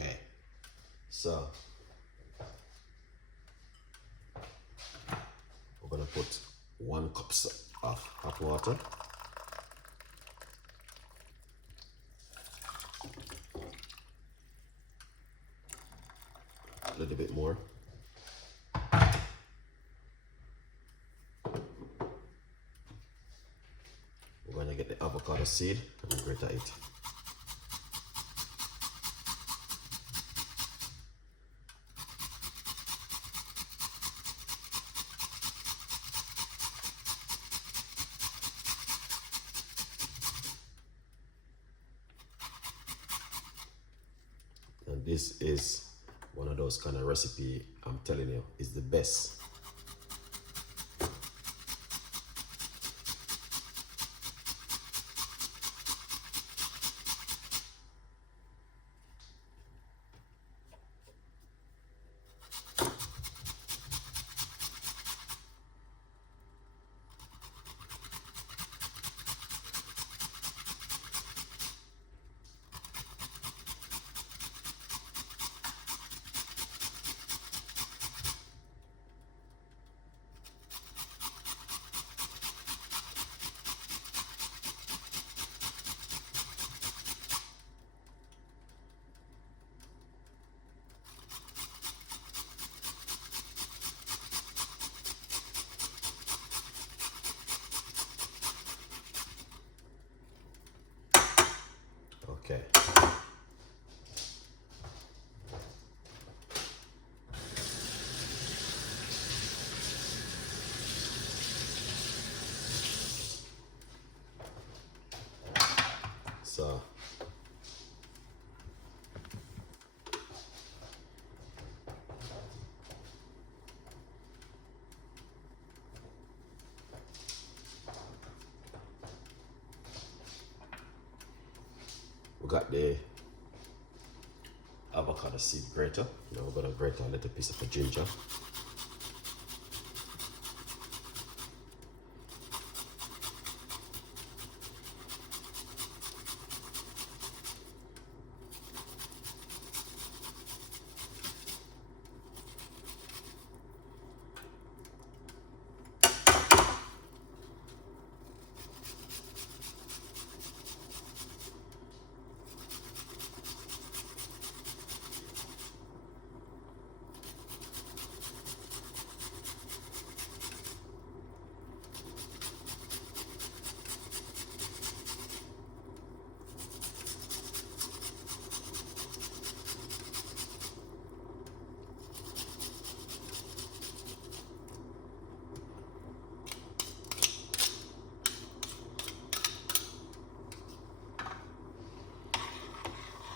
Okay, so we're gonna put 1 cup of hot water. A little bit more. We're gonna get the avocado seed and grate it. And this is one of those kind of recipe, I'm telling you, is the best. Okay. So we got the avocado seed grater. Now we're gonna grate a little piece of the ginger.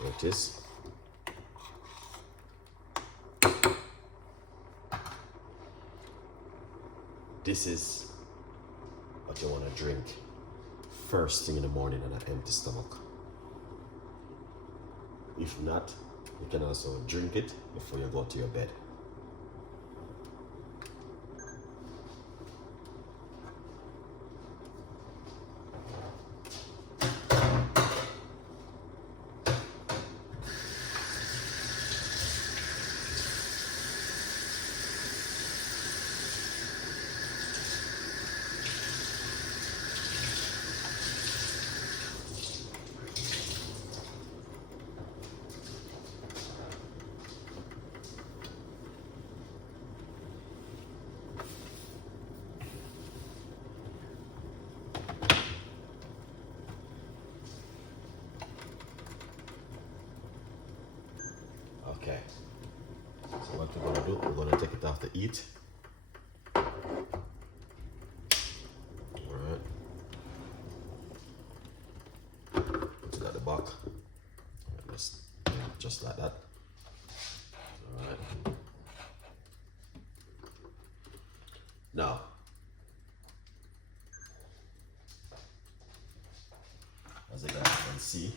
There it is. This is what you want to drink first thing in the morning on an empty stomach. If not, you can also drink it before you go to your bed. Okay, so what we're gonna do, we're gonna take it off the heat. Alright. Put it at the back. Just like that. Alright. Now, as you guys can see,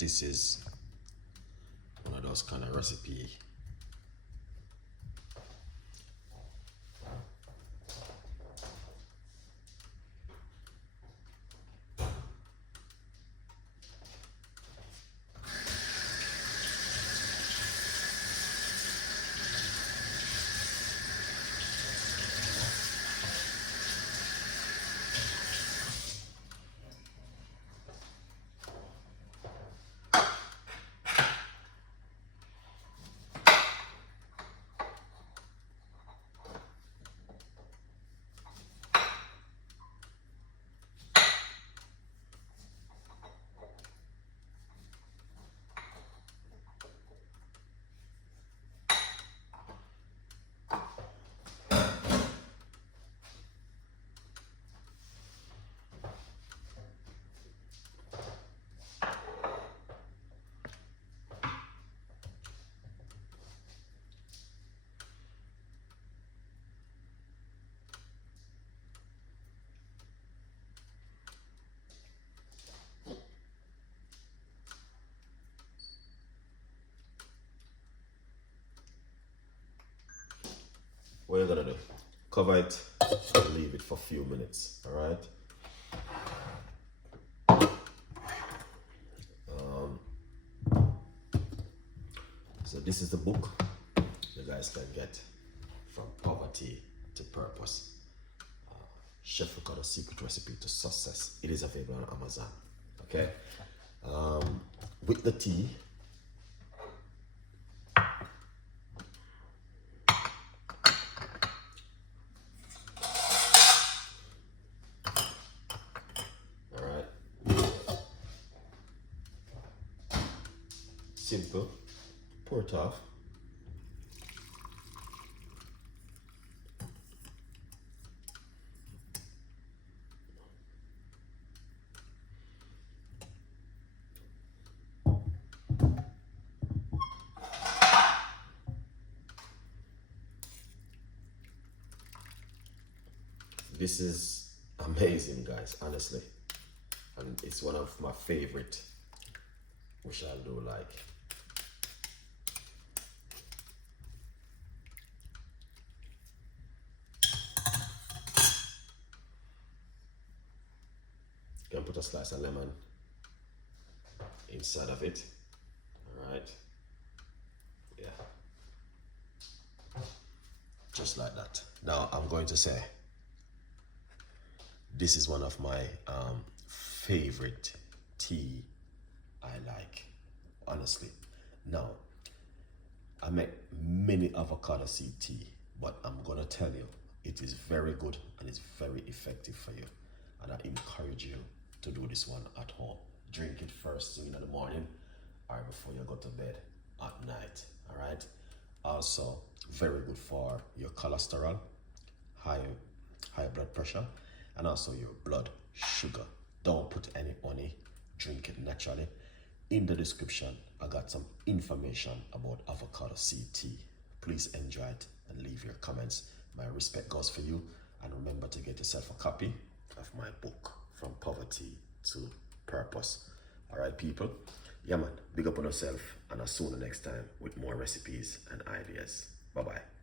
This is one of those kind of recipe. What you're gonna do, cover it and leave it for a few minutes, all right? So this is the book you guys can get, From Poverty to Purpose. Chef Ricardo Secret Recipe to Success. It is available on Amazon, okay? With the tea, simple, pour it off. This is amazing, guys, honestly. And it's one of my favorite, which I'll do like. You can put a slice of lemon inside of it. All right. Yeah. Just like that. Now I'm going to say, this is one of my favorite tea I like, honestly. Now, I make many avocado seed tea, but I'm gonna tell you, it is very good and it's very effective for you. And I encourage you to do this one at home. Drink it first thing in the morning or before you go to bed at night, all right? Also, very good for your cholesterol, high blood pressure, and also your blood sugar. Don't put any honey, drink it naturally. In the description, I got some information about avocado seed tea. Please enjoy it and leave your comments. My respect goes for you, and remember to get yourself a copy of my book, From Poverty to Purpose. All right, people? Yeah, man, big up on yourself, and I'll see you next time with more recipes and ideas. Bye-bye.